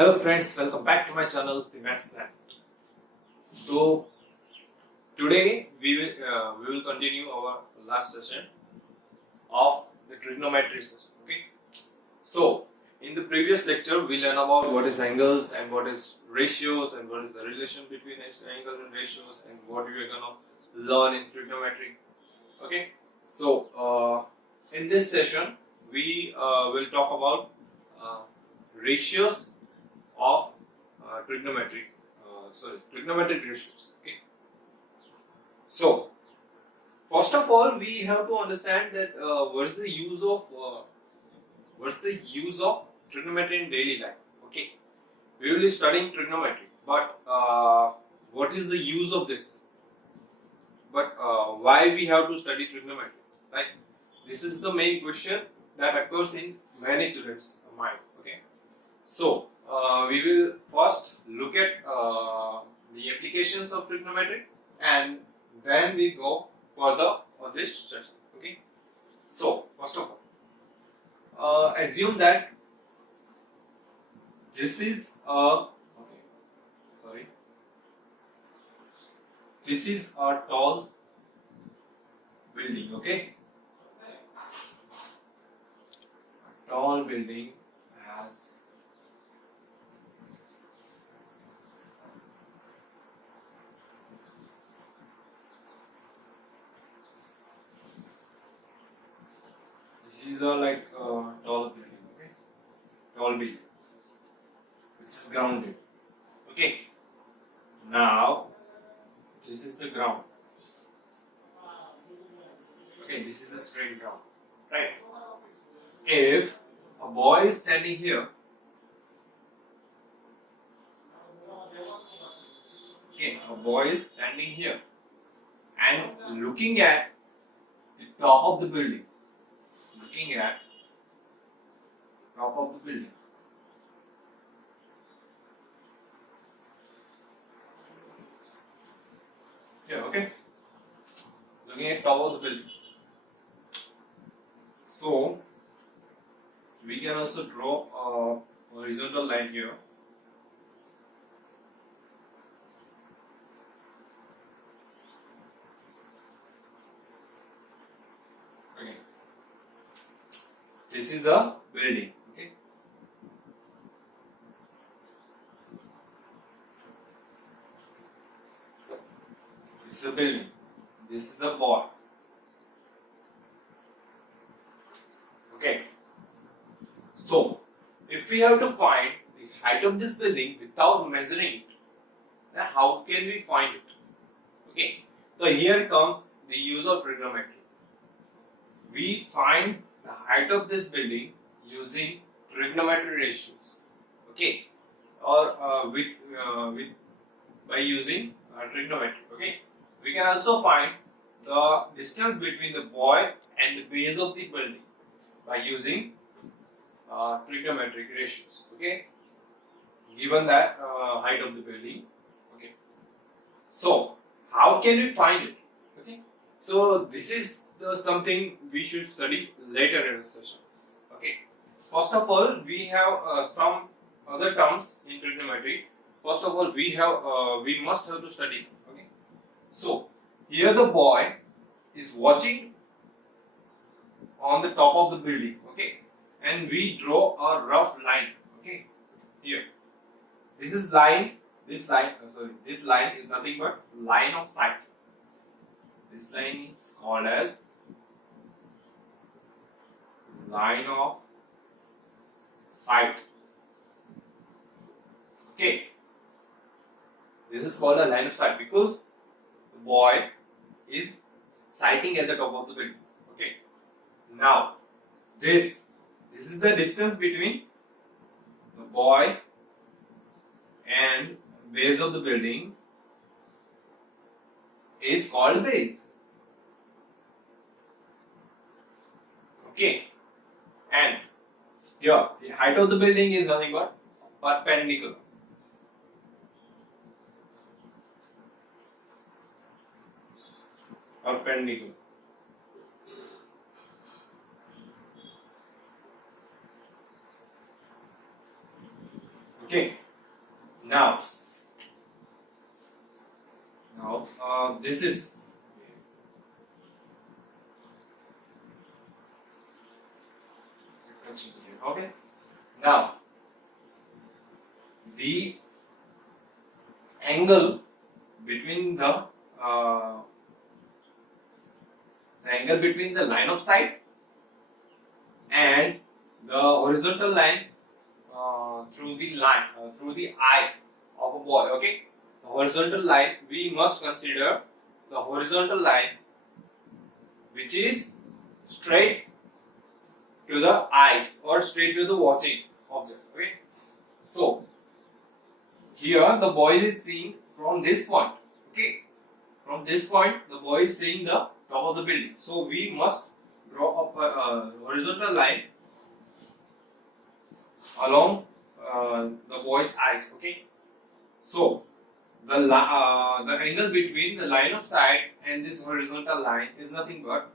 Hello friends, welcome back to my channel, The Maths Man. So today we will continue our last session of the trigonometry session. Okay. So in the previous lecture we learned about what is angles and what is ratios and what is the relation between angles and ratios and what we are gonna learn in trigonometry. Okay. So in this session we will talk about ratios of trigonometric ratios. Okay. So first of all, we have to understand that what is the use of trigonometry in daily life. Okay, we will be studying trigonometry, but what is the use of this? But why we have to study trigonometry? Right. This is the main question that occurs in many students' mind. Okay. So we will first look at the applications of trigonometry and then we go further on this session. Okay. So first of all, assume that this is this is a tall building. Okay. A tall building has this is a tall building, okay? Tall building, which is grounded, okay? Now, this is the ground, okay? This is the straight ground, right? If a boy is standing here, okay, a boy is standing here and looking at the top of the building. Looking at top of the building. Yeah, okay. Looking at top of the building. So we can also draw a horizontal line here. Okay. This is a building, okay? This is a building. This is a boy. Okay. So, if we have to find the height of this building without measuring it, then how can we find it? Okay. So here comes the use of trigonometry. We find the height of this building using trigonometry ratios, okay, or by using trigonometry. Okay, we can also find the distance between the boy and the base of the building by using trigonometric ratios. Okay, given that height of the building. Okay, so how can we find it? Okay. So this is something we should study later in the sessions. Okay. First of all, we have some other terms in trigonometry. First of all, we must have to study. Okay. So here the boy is watching on the top of the building. Okay, and we draw a rough line. Okay, here. This is line. This line is nothing but line of sight. This line is called as line of sight. Okay. This is called a line of sight because the boy is sighting at the top of the building. Okay. Now, this is the distance between the boy and base of the building is called base. Okay, and here the height of the building is nothing but perpendicular. Perpendicular. Okay. Now this is okay. Now the angle between the line of sight and the horizontal line through the eye of a boy. Okay, the horizontal line, we must consider the horizontal line which is straight to the eyes or straight to the watching object. Okay, so here the boy is seeing from this point. Okay, from this point the boy is seeing the top of the building. So we must draw a horizontal line along the boy's eyes. Okay, so the angle between the line of sight and this horizontal line is nothing but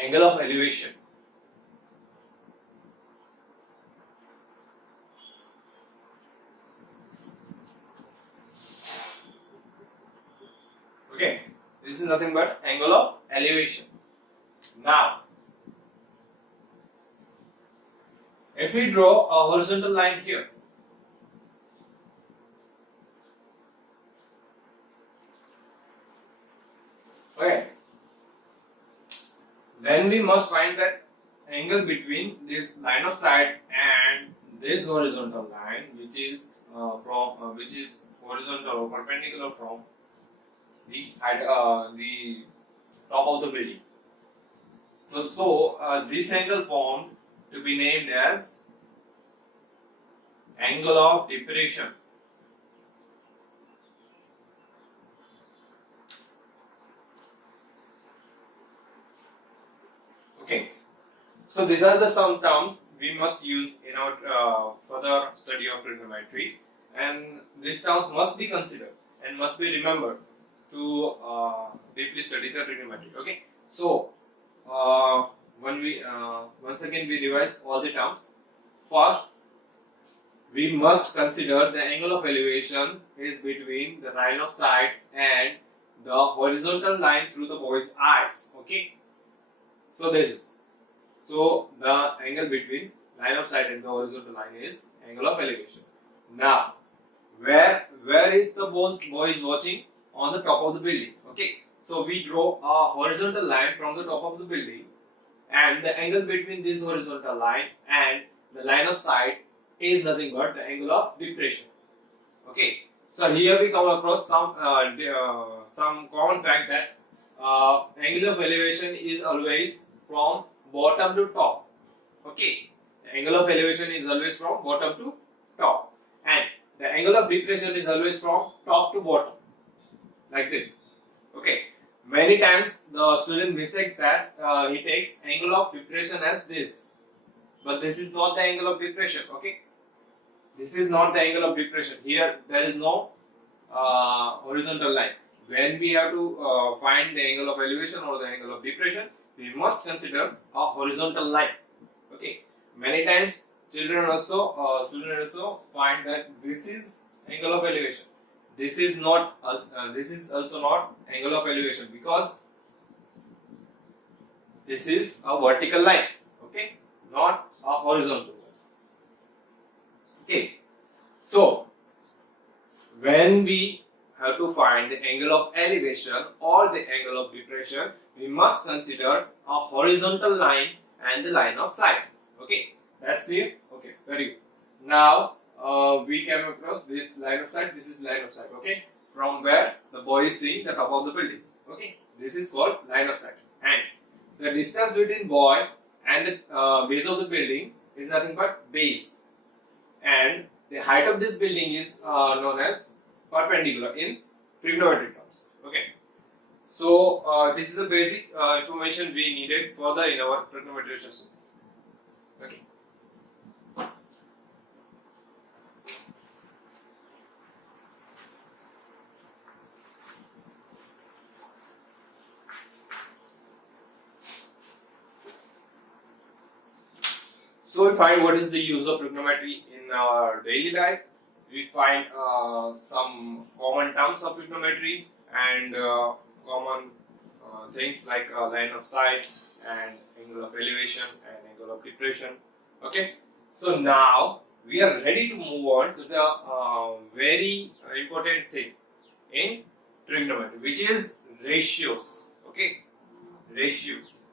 angle of elevation. Okay, this is nothing but angle of elevation. Now, if we draw a horizontal line here, okay, then we must find that angle between this line of sight and this horizontal line, which is horizontal or perpendicular from the top of the building. So this angle formed to be named as angle of depression. Okay, so these are the some terms we must use in our further study of trigonometry, and these terms must be considered and must be remembered to deeply study the trigonometry. Okay, so when we once again we revise all the terms. First, we must consider the angle of elevation is between the line of sight and the horizontal line through the boy's eyes. Okay, so this is, so the angle between line of sight and the horizontal line is angle of elevation. Now, where is the boy is watching? On the top of the building. Okay, so we draw a horizontal line from the top of the building, and the angle between this horizontal line and the line of sight is nothing but the angle of depression. Okay, so here we come across some common fact that angle of elevation is always from bottom to top. Okay, the angle of elevation is always from bottom to top, and the angle of depression is always from top to bottom, like this. Okay, many times the student mistakes that he takes angle of depression as this, but this is not the angle of depression. Okay, this is not the angle of depression. Here there is no horizontal line. When we have to find the angle of elevation or the angle of depression, we must consider a horizontal line. Okay, many times students also find that this is angle of elevation. This is also not angle of elevation because this is a vertical line. Okay, not a horizontal line. Okay, so when we have to find the angle of elevation or the angle of depression, we must consider a horizontal line and the line of sight. Okay, that's clear. Okay, very good. Now we came across this line of sight. This is line of sight. Okay, from where the boy is seeing the top of the building. Okay, this is called line of sight. And the distance between boy and the base of the building is nothing but base, and the height of this building is known as perpendicular in trigonometric terms. Okay, so this is the basic information we needed further in our trigonometry sessions. Okay. So we find what is the use of trigonometry in our daily life. We find some common terms of trigonometry and common things like line of sight and angle of elevation and angle of depression. Okay, so now we are ready to move on to the very important thing in trigonometry, which is ratios. Okay, ratios.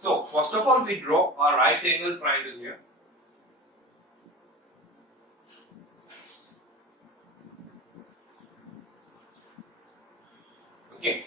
So first of all, we draw a right angle triangle here. Okay,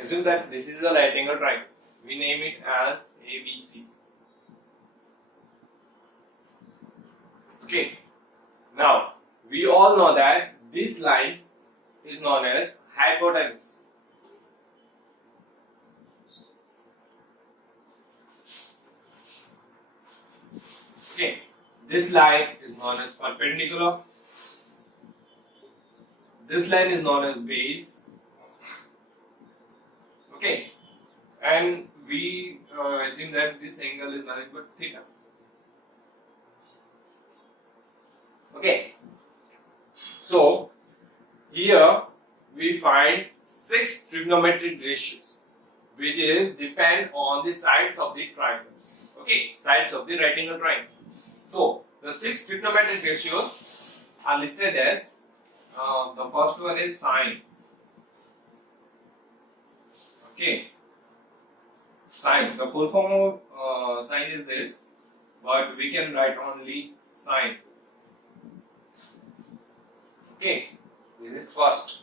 assume that this is a right angle triangle. We name it as ABC. Okay, now we all know that this line is known as hypotenuse. Okay, this line is known as perpendicular. This line is known as base. Okay, and we assume that this angle is nothing but theta. Okay, so here we find 6 trigonometric ratios, which is depend on the sides of the triangles. Okay, sides of the right angle triangle. So the 6 trigonometric ratios are listed as the first one is sine. Okay, sine. The full form of sine is this, but we can write only sine. Okay, this is first,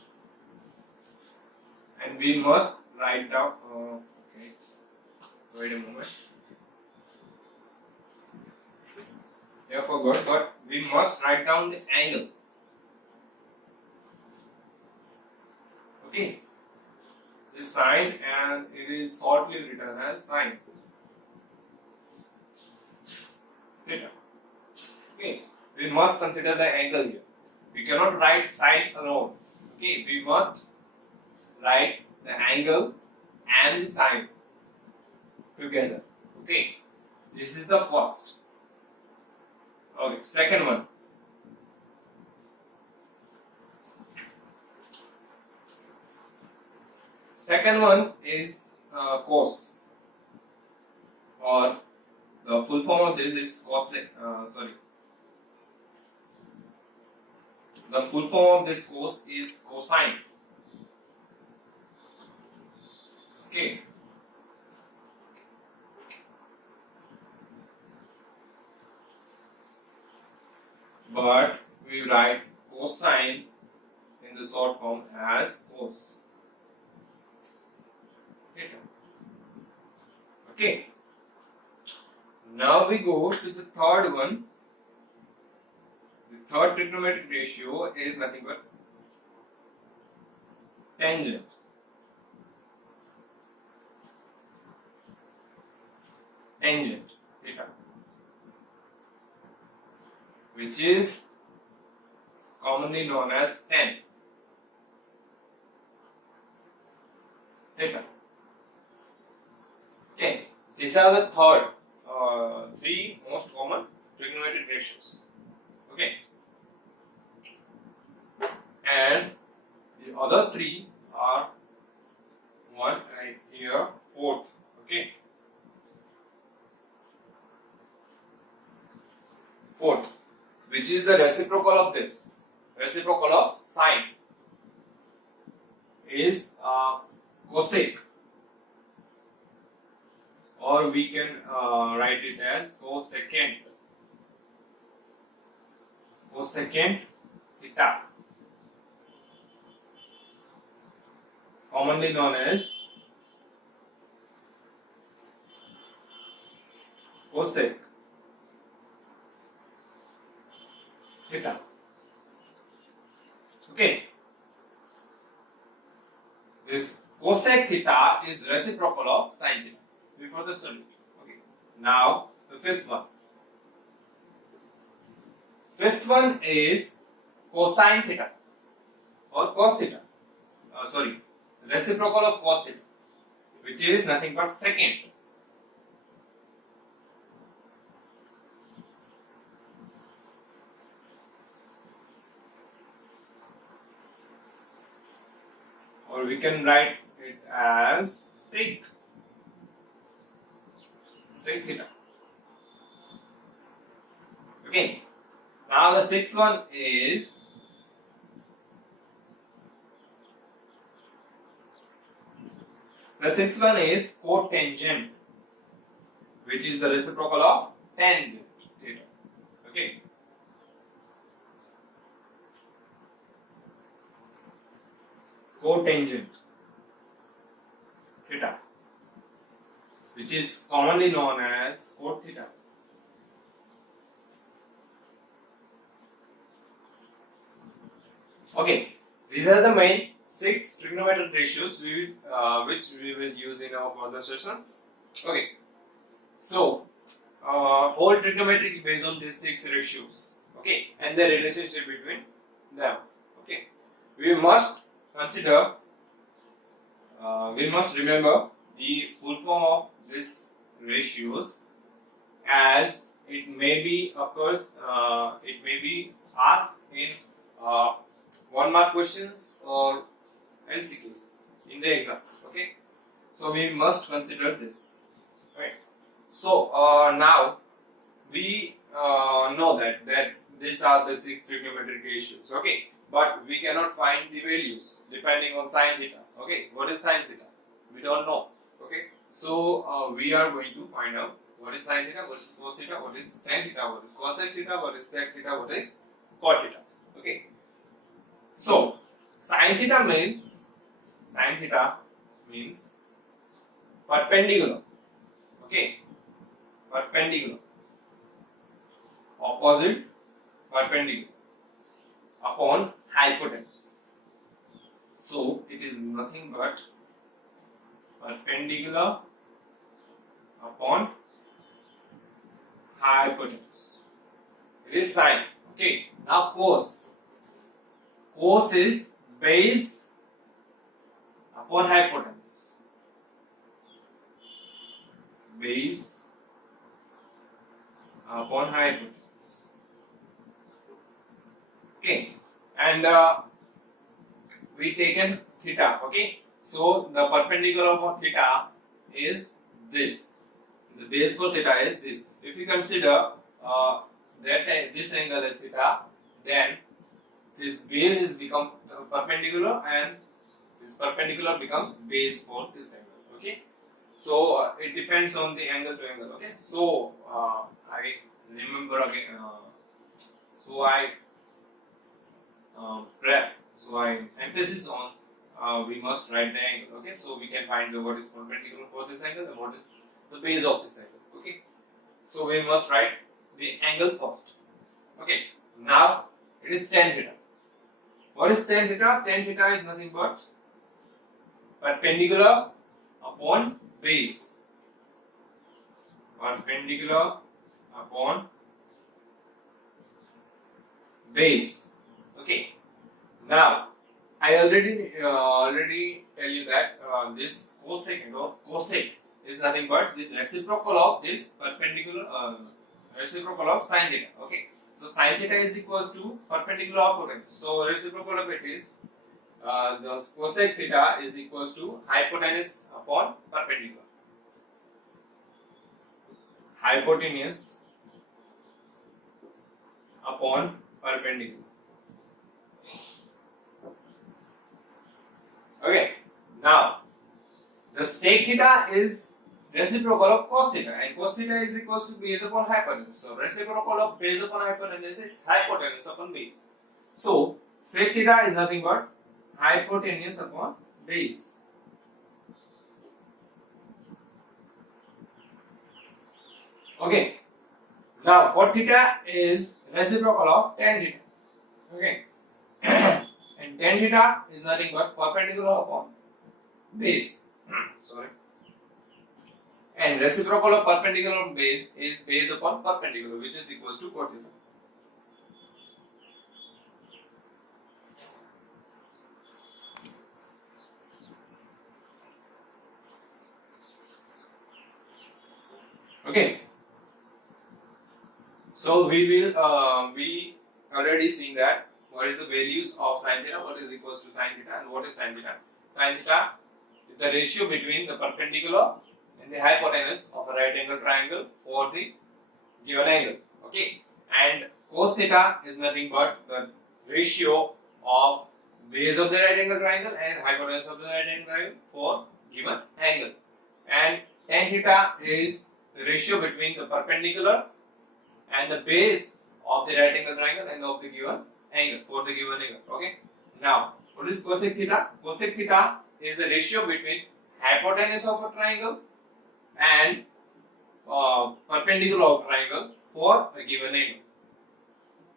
and we must write down. Okay, wait a moment. Yeah, forgot, but we must write down the angle. Okay, this sine, and it is shortly written as sine theta. Okay, we must consider the angle here. We cannot write sine alone. Okay, we must write the angle and the sine together. Okay, this is the first. Okay, second one. Second one is cos, or the full form of this is cosec. The full form of this cos is cosine. Okay. But we write cosine in the short form as cos theta. Okay. Now we go to the third one. The third trigonometric ratio is nothing but tangent. Tangent theta, which is commonly known as tan theta. Okay, these are the three most common trigonometric ratios. Okay, and the other three are one and here fourth. Okay, fourth, which is the reciprocal of this. Reciprocal of sine is cosec, or we can write it as cosecant. Cosecant theta, commonly known as cosec theta. Okay, this cosec theta is reciprocal of sine theta. We further study. Okay, now the fifth one. Fifth one is cosine theta or cos theta. Reciprocal of cos theta, which is nothing but secant. we can write it as sec theta. Okay. Now the sixth one is cotangent, which is the reciprocal of tangent theta. Okay. Cotangent theta, which is commonly known as cot theta. Okay, these are the main 6 trigonometric ratios which we will use in our further sessions. Okay, so whole trigonometry is based on these 6 ratios. Okay, and the relationship between them. Okay, we must consider, we must remember the full form of these ratios, as it may be asked in 1 mark questions or MCQs in the exams. Okay, so we must consider this, right? So now we know that these are the 6 trigonometric ratios. Okay, but we cannot find the values depending on sin theta. Okay, what is sin theta? We don't know. Okay, so we are going to find out what is sin theta, what is cos theta, what is tan theta, what is cosec theta, what is sec theta, what is cot theta. Okay, so sin theta means perpendicular. Okay, perpendicular, opposite perpendicular upon hypotenuse. So it is nothing but perpendicular upon hypotenuse. It is sine. Okay, now cos. Cos is base upon hypotenuse. Base upon hypotenuse. Okay, and we taken theta. Okay, so the perpendicular of theta is this. The base for theta is this. If you consider that this angle is theta, then this base is become perpendicular, and this perpendicular becomes base for this angle. Okay, so it depends on the angle to angle. Okay, so I remember again. So I emphasis on we must write the angle. Okay, so we can find what is perpendicular for this angle and what is the base of this angle. Okay, so we must write the angle first. Okay, now it is tan theta. What is tan theta? Tan theta is nothing but perpendicular upon base. Perpendicular upon base. Okay. Now I already tell you that this cosec is nothing but the reciprocal of this perpendicular reciprocal of sin theta. Okay, so sin theta is equals to perpendicular hypotenuse. So reciprocal of it is the cosec theta is equals to hypotenuse upon perpendicular. Hypotenuse upon perpendicular. Okay, now the sec theta is reciprocal of cos theta, and cos theta is equals to base upon hypotenuse. So reciprocal of base upon hypotenuse is hypotenuse upon base. So sec theta is nothing but hypotenuse upon base. Okay, now cot theta is reciprocal of tan theta. Okay, and tan theta is nothing but perpendicular upon base. Sorry. And reciprocal of perpendicular base is base upon perpendicular, which is equals to cot theta. Okay. So we will we already seen that what is the values of sin theta, what is equals to sin theta, and what is sin theta. Sin theta is the ratio between the perpendicular and the hypotenuse of a right angle triangle for the given angle. Okay, and cos theta is nothing but the ratio of base of the right angle triangle and hypotenuse of the right angle triangle for given angle. And tan theta is the ratio between the perpendicular and the base of the right angle triangle and of the given angle for the given angle. Okay. Now, what is cosec theta? Cosec theta is the ratio between hypotenuse of a triangle and perpendicular of triangle for a given angle.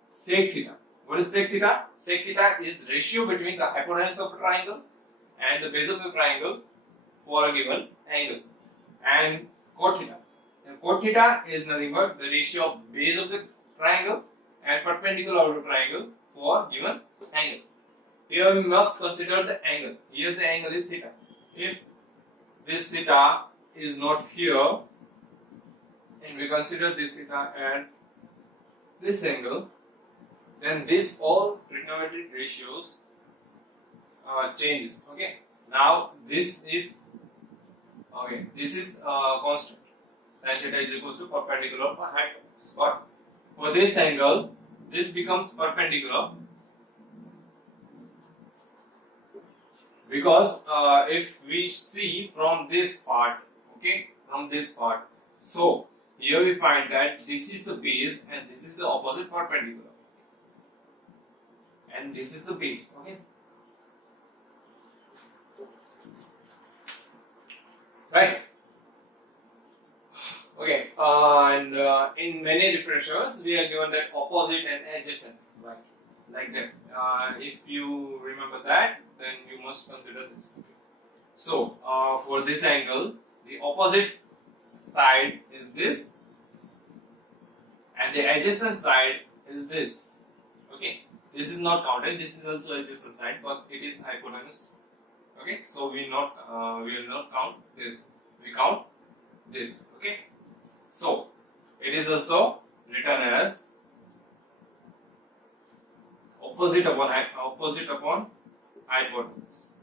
Sec theta. What is sec theta? Sec theta is the ratio between the hypotenuse of a triangle and the base of the triangle for a given angle. And cot theta. And cot theta is nothing but the ratio of base of the triangle and perpendicular of the triangle for given angle. Here we must consider the angle. Here the angle is theta. If this theta is not here and we consider this theta and this angle, then this all trigonometric ratios changes. Okay. Now this is constant. Tan theta is equal to perpendicular of hypotenuse. But for this angle, this becomes perpendicular because if we see from this part, okay, from this part, so here we find that this is the base and this is the opposite perpendicular, and this is the base. Okay. Right. Okay, and in many differentials we are given that opposite and adjacent, right? Like that. If you remember that, then you must consider this. So, for this angle, the opposite side is this, and the adjacent side is this. Okay, this is not counted. This is also adjacent side, but it is hypotenuse. Okay, so we will not count this. We count this. Okay. So, it is also written as opposite upon hypotenuse.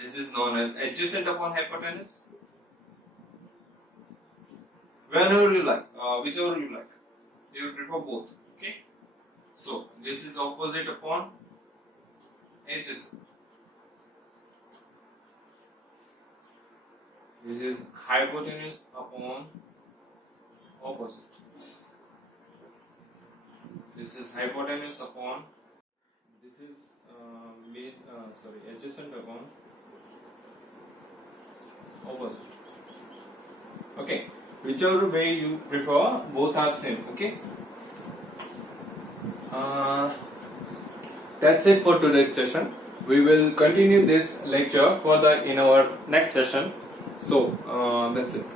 This is known as adjacent upon hypotenuse. Whenever you like, whichever you like, you will prefer both. Okay. So, this is opposite upon adjacent. This is hypotenuse upon opposite. This is hypotenuse upon. This is adjacent upon opposite. Okay, whichever way you prefer, both are same. Okay. That's it for today's session. We will continue this lecture further in our next session. So that's it.